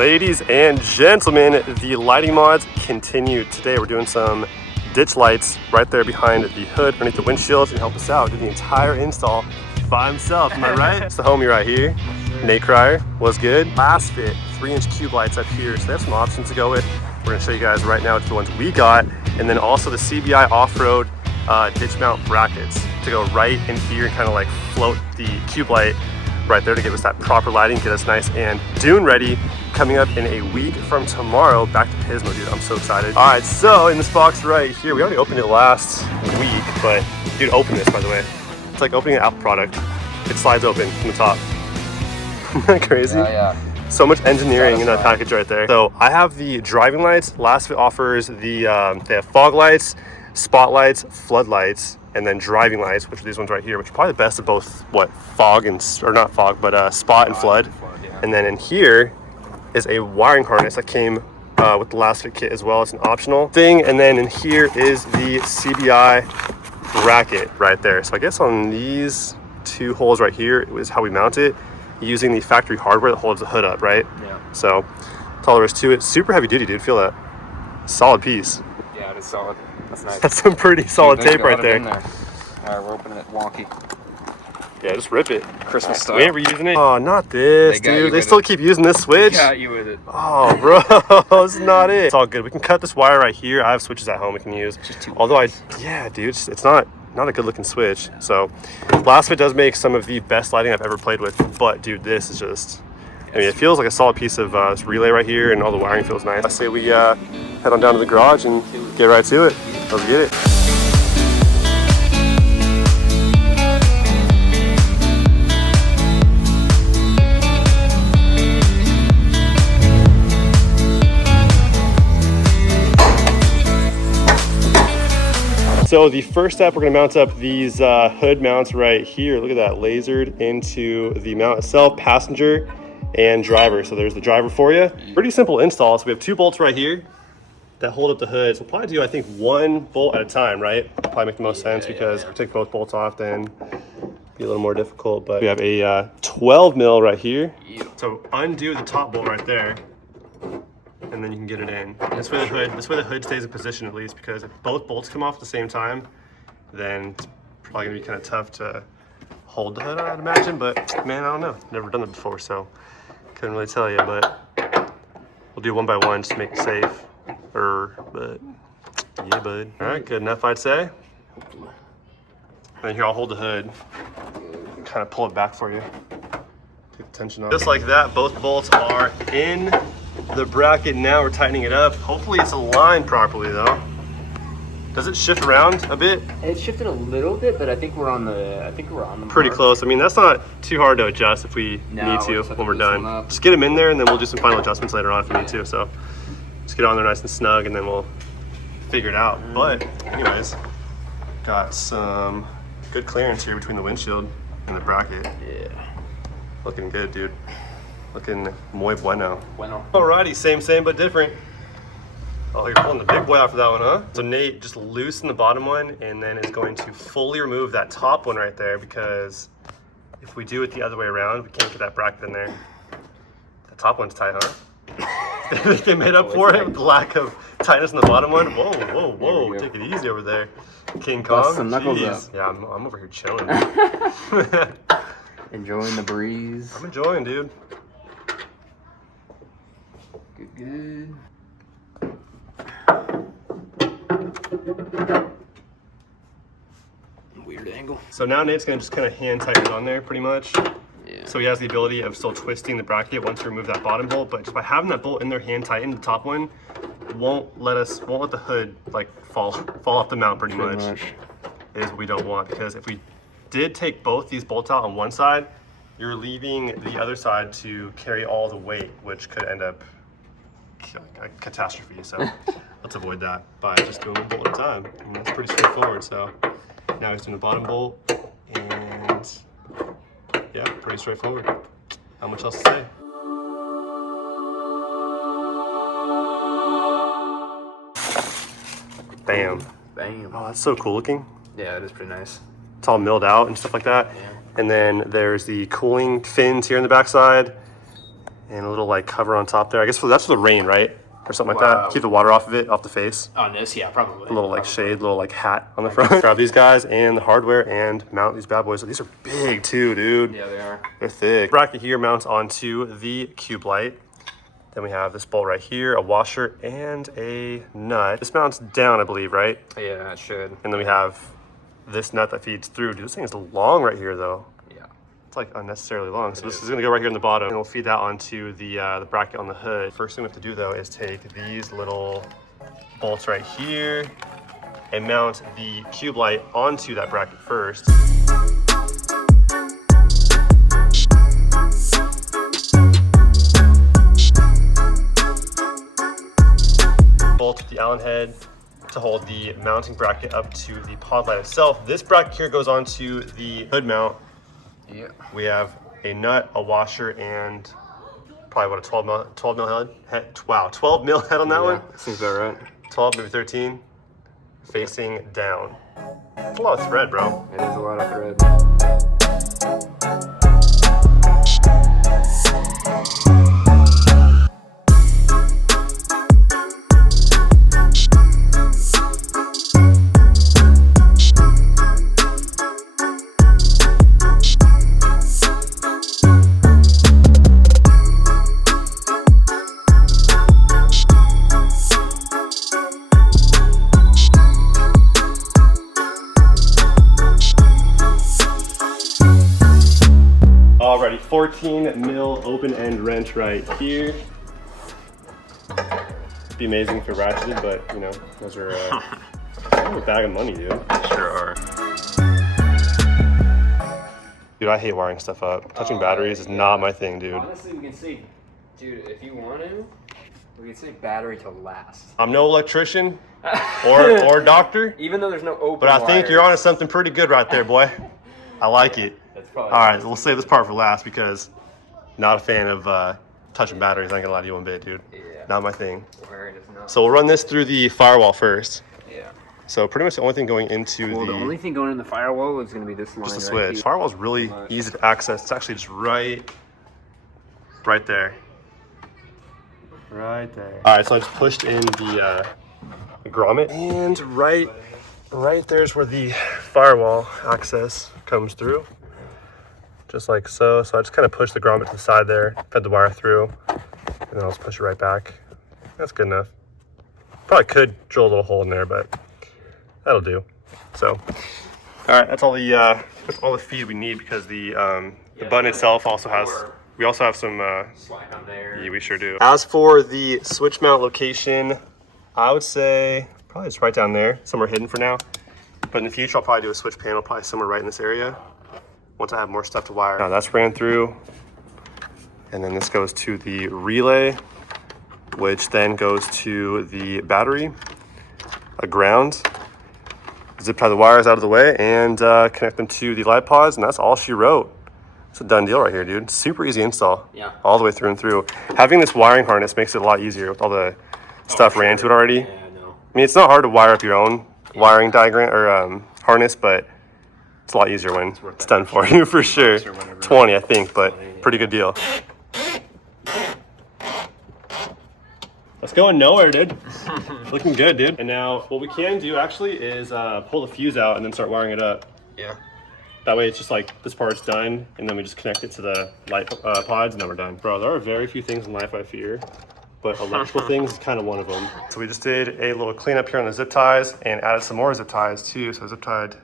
Ladies and gentlemen, the lighting mods continue. Today we're doing some ditch lights right there behind the hood, underneath the windshield, and help us out do the entire install by himself. Am I right? It's the homie right here, Nate Cryer. What's good? Last fit 3-inch cube lights up here, so they have some options to go with. We're gonna show you guys right now the ones we got, and then also the CBI off-road ditch mount brackets to go right in here and kind of like float the cube light right there to give us that proper lighting, get us nice and dune ready. Coming up in a week from tomorrow, back to Pismo, dude. I'm so excited. All right, so in this box right here, we already opened it last week, but dude, open this, by the way. It's like opening an Apple product. It slides open from the top. Isn't that crazy? Yeah. So much engineering in that package right there. So I have the driving lights. Last Fit offers the, they have fog lights, spotlights, floodlights, and then driving lights, which are these ones right here, which are probably the best of both, what, fog and, or not fog, but spot and flood. Yeah. And then in here is a wiring harness that came with the Last Fit kit as well. It's an optional thing. And then in here is the CBI bracket right there. So I guess on these two holes right here is how we mount it, using the factory hardware that holds the hood up, right? Yeah. So that's all there is to it. Super heavy duty, dude. Feel that. Solid piece. Yeah, it is solid. That's nice. That's some pretty solid tape right there. All right, we're opening it wonky. Yeah, just rip it. Christmas style. We ain't reusing it. Oh, not this, dude. They still keep using this switch. Got you with it. Oh, bro, this is not it. It's all good. We can cut this wire right here. I have switches at home we can use. Although yeah, dude, it's not a good looking switch. So Last Fit does make some of the best lighting I've ever played with, but dude, this is just, I mean, it feels like a solid piece of this relay right here, and all the wiring feels nice. I say we head on down to the garage and get right to it. Let's get it. So the first step, we're gonna mount up these hood mounts right here. Look at that, lasered into the mount itself, passenger and driver. So there's the driver for you. Pretty simple install. So we have 2 bolts right here that hold up the hood. So we'll probably do, I think, 1 bolt at a time, right? Probably make the most sense because if we take both bolts off, then be a little more difficult. But we have a 12 mil right here. So undo the top bolt right there, and then you can get it in. This way the hood stays in position at least, because if both bolts come off at the same time, then it's probably gonna be kind of tough to hold the hood on, I'd imagine. But man, I don't know. Never done that before, so couldn't really tell you. But we'll do one by one just to make it safe. But yeah, bud. All right, good enough, I'd say. And here, I'll hold the hood and kind of pull it back for you. Take the tension off. Just like that, both bolts are in the bracket. Now we're tightening it up. Hopefully it's aligned properly though. Does it shift around a bit? It shifted a little bit, but I think we're on the pretty mark. Close. I mean, that's not too hard to adjust if we need to when we're done. Just get them in there, and then we'll do some final adjustments later on if we need to. So just get on there nice and snug, and then we'll figure it out. But anyways, got some good clearance here between the windshield and the bracket. Yeah. Looking good, dude. Looking muy bueno. Bueno. Alrighty, same but different. Oh, you're pulling the big boy off of that one, huh? So Nate just loosened the bottom one and then is going to fully remove that top one right there, because if we do it the other way around, we can't get that bracket in there. The top one's tight, huh? They made up for it with the lack of tightness in the bottom one. Whoa. Take it easy over there. King Kong. Bust some knuckles up. Yeah, I'm over here chilling. Enjoying the breeze. I'm enjoying, dude. Good. Weird angle. So now Nate's gonna just kind of hand tighten it on there pretty much. Yeah. So he has the ability of still twisting the bracket once you remove that bottom bolt, but just by having that bolt in there hand tightened, the top one won't let the hood like fall off the mount pretty much. Is what we don't want, because if we did take both these bolts out on one side, you're leaving the other side to carry all the weight, which could end up a catastrophe. So let's avoid that by just doing one bolt at a time. And that's pretty straightforward. So now he's doing the bottom bolt, and yeah, pretty straightforward. How much else to say? Bam. Bam. Oh, that's so cool looking. Yeah, it is pretty nice. It's all milled out and stuff like that. Yeah. And then there's the cooling fins here on the backside. And a little like cover on top there. I guess that's for the rain, right? Or something like that. Keep the water off of it, off the face. On this, yeah, probably. A little like shade, little like hat on the front. Grab these guys and the hardware and mount these bad boys. These are big too, dude. Yeah, they are. They're thick. Bracket here mounts onto the cube light. Then we have this bolt right here, a washer and a nut. This mounts down, I believe, right? Yeah, it should. And then we have this nut that feeds through. Dude, this thing is long right here though. Yeah. It's like unnecessarily long. So this is gonna go right here in the bottom and we'll feed that onto the bracket on the hood. First thing we have to do though is take these little bolts right here and mount the cube light onto that bracket first. Bolt the Allen head to hold the mounting bracket up to the pod light itself. This bracket here goes onto the hood mount. Yeah. We have a nut, a washer, and probably what, a 12 mil head? Wow, 12 mil head on that one? Seems about right. 12, maybe 13, facing down. That's a lot of thread, bro. It is a lot of thread. Alrighty, 14 mil open end wrench right here. Be amazing if it ratcheted, but you know, those are kind of a bag of money, dude. Sure are. Dude, I hate wiring stuff up. Touching batteries is not my thing, dude. Honestly, we can say, dude, if you want to, we can say battery to last. I'm no electrician or doctor, Even though there's no open but I think wires. you're onto something pretty good right there, boy. I like it. That's probably All right, we'll save this part for last because not a fan of touching batteries. I ain't gonna lie to you one bit, dude. Yeah. Not my thing. Wiring is not. So we'll run this through the firewall first. Yeah. So pretty much the only thing going into Well, the only thing going in the firewall is going to be this line. just the right switch. here. Firewall's really easy to access. It's actually just right there. Right there. All right, so I just pushed in the grommet, and right there's where the firewall access comes through, just like so. So I just kind of push the grommet to the side there, fed the wire through, and then I'll just push it right back. That's good enough. Probably could drill a little hole in there, but that'll do. So, all right, that's all the feed we need because the button itself also has. We also have some. Slide on there. Yeah, we sure do. As for the switch mount location, I would say probably just right down there, somewhere hidden for now. But in the future, I'll probably do a switch panel, probably somewhere right in this area. Once I have more stuff to wire. Now that's ran through, and then this goes to the relay, which then goes to the battery, a ground. Zip tie the wires out of the way and connect them to the light pods, and that's all she wrote. It's a done deal right here, dude. Super easy install. Yeah. All the way through and through. Having this wiring harness makes it a lot easier with all the stuff ran to it already. Yeah, I know. I mean, it's not hard to wire up your own wiring diagram or harness, but it's a lot easier when it's done for you for sure. 20, I think, but pretty good deal. That's going nowhere, dude. Looking good, dude. And now what we can do actually is pull the fuse out and then start wiring it up. Yeah. That way it's just like this part's done and then we just connect it to the light pods and then we're done. Bro, there are very few things in life I fear, but electrical things is kind of one of them. So we just did a little cleanup here on the zip ties and added some more zip ties too. So I zip tied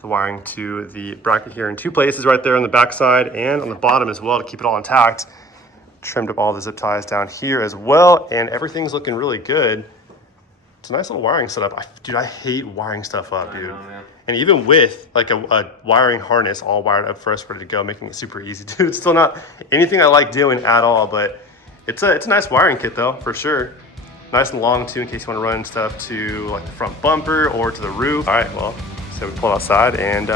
the wiring to the bracket here in two places, right there on the back side and on the bottom as well to keep it all intact. Trimmed up all the zip ties down here as well, and everything's looking really good. It's a nice little wiring setup. Dude, I hate wiring stuff up, dude. I know, man. And even with like a wiring harness all wired up for us, ready to go, making it super easy, dude. It's still not anything I like doing at all, but it's a nice wiring kit though, for sure. Nice and long too, in case you want to run stuff to like the front bumper or to the roof. All right, well, so we pull it outside and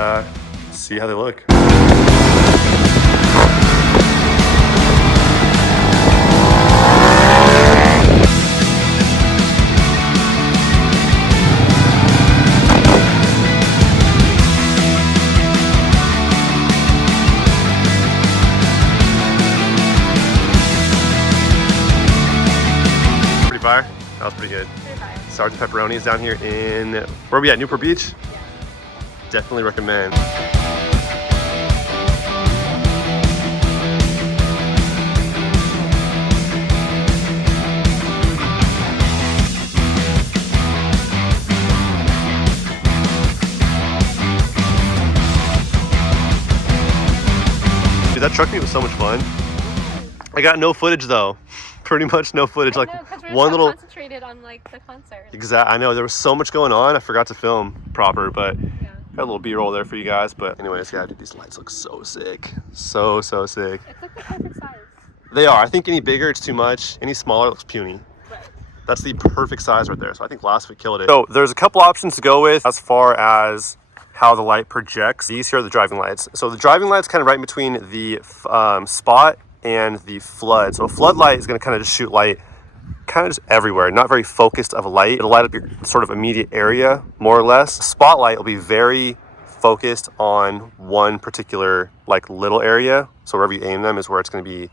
see how they look. That was pretty good. Pretty fire. Sergeant Pepperoni is down here in, where are we at, Newport Beach? Yeah. Definitely recommend. Dude, that truck meet was so much fun. I got no footage though. Pretty much no footage. I Like know, 'cause we were one so little. concentrated on like the concert. Exactly. I know there was so much going on. I forgot to film proper, but Yeah. got a little B-roll there for you guys. But anyways, yeah, dude, these lights look so sick. So sick. It's like the perfect size. They are. I think any bigger, it's too much. Any smaller, it looks puny. Right. That's the perfect size right there. So I think last week killed it. So there's a couple options to go with as far as how the light projects. These here are the driving lights. So the driving light's kind of right in between the spot and the flood. So a flood light is going to kind of just shoot light kind of just everywhere, not very focused of a light. It'll light up your sort of immediate area, more or less. Spotlight will be very focused on one particular like little area. So wherever you aim them is where it's going to be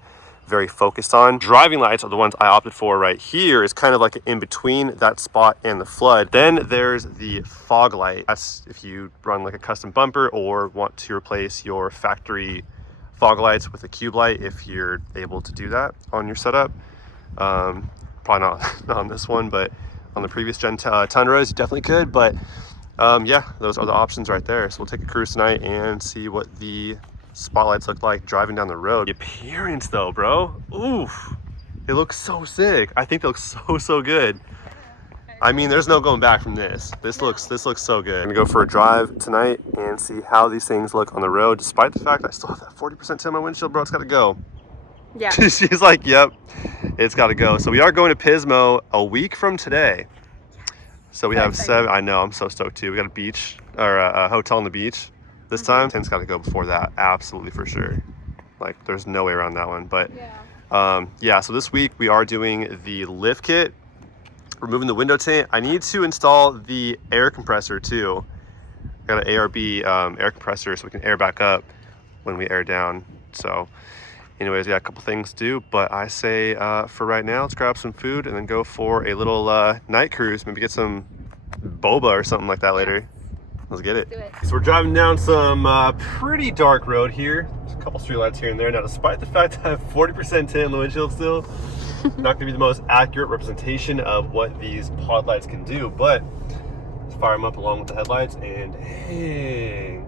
very focused on. Driving lights are the ones I opted for right here. Is kind of like in between that spot and the flood. Then there's the fog light. That's if you run like a custom bumper or want to replace your factory fog lights with a cube light, if you're able to do that on your setup. Probably not on this one, but on the previous gen Tundras you definitely could. But yeah, those are the options right there. So we'll take a cruise tonight and see what the spotlights look like driving down the road. The appearance though, bro, oof, it looks so sick. I think they look so good. I mean, there's no going back from this. This looks so good. I'm gonna go for a drive tonight and see how these things look on the road, despite the fact I still have that 40% to my windshield, bro. It's gotta go. Yeah. She's like, yep, it's gotta go. So we are going to Pismo a week from today. So we have seven. I know, I'm so stoked too. We got a beach or a hotel on the beach this time. Tim's got to go before that, absolutely for sure. Like, there's no way around that one. But yeah. So this week we are doing the lift kit, removing the window tint. I need to install the air compressor too. Got an ARB air compressor so we can air back up when we air down. So anyways, yeah, a couple things to do, but I say for right now, let's grab some food and then go for a little night cruise. Maybe get some boba or something like that later. Let's get it. Do it. So we're driving down some pretty dark road here. There's a couple street lights here and there. Now, despite the fact that I have 40% tint in the windshield still, not gonna be the most accurate representation of what these pod lights can do, but let's fire them up along with the headlights and hey,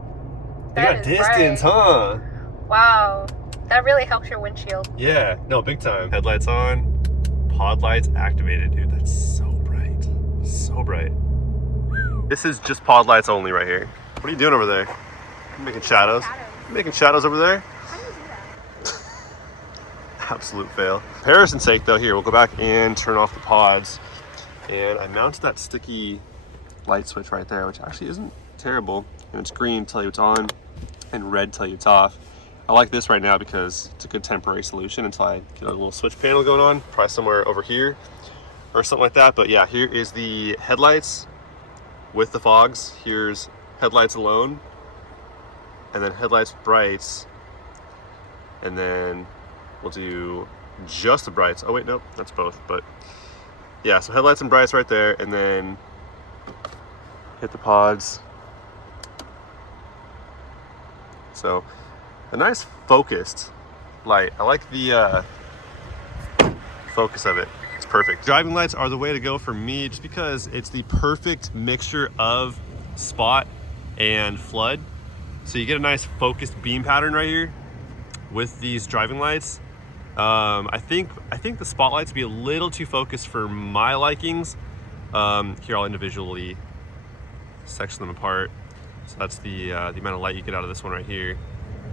they got distance, huh? Wow. That really helps your windshield. Yeah, no, big time. Headlights on, pod lights activated, dude. That's so bright. So bright. This is just pod lights only right here. What are you doing over there? You're making shadows. You're making shadows over there? How do you do that? Absolute fail. Comparison's sake though, here, we'll go back and turn off the pods. And I mounted that sticky light switch right there, which actually isn't terrible. And it's green to tell you it's on and red to tell you it's off. I like this right now because it's a good temporary solution until I get a little switch panel going on, probably somewhere over here or something like that. But yeah, here is the headlights with the fogs. Here's headlights alone, and then headlights brights, and then we'll do just the brights. Oh wait, nope, that's both. But yeah, so headlights and brights right there, and then hit the pods. So a nice focused light. I like the focus of it. It's perfect. Driving lights are the way to go for me just because it's the perfect mixture of spot and flood. So you get a nice focused beam pattern right here with these driving lights. I think the spotlights would be a little too focused for my likings. Here I'll individually section them apart. So that's the amount of light you get out of this one right here,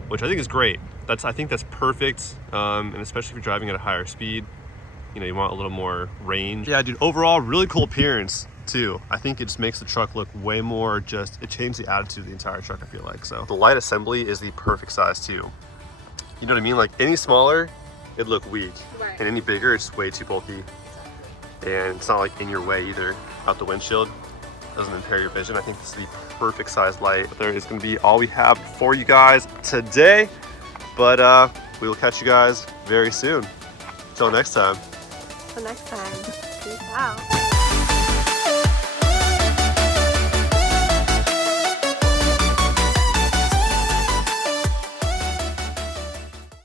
which I think is great. I think that's perfect, and especially if you're driving at a higher speed, you know, you want a little more range. Yeah, dude, overall, really cool appearance too. I think it just makes the truck look way more it changed the attitude of the entire truck, I feel like. So the light assembly is the perfect size too. You know what I mean? Like any smaller, it'd look weak. Right. And any bigger, it's way too bulky. And it's not like in your way either, out the windshield. Doesn't impair your vision. I think this is the perfect size light. But there is gonna be all we have for you guys today. But we will catch you guys very soon. Until next time. Until next time. Peace out.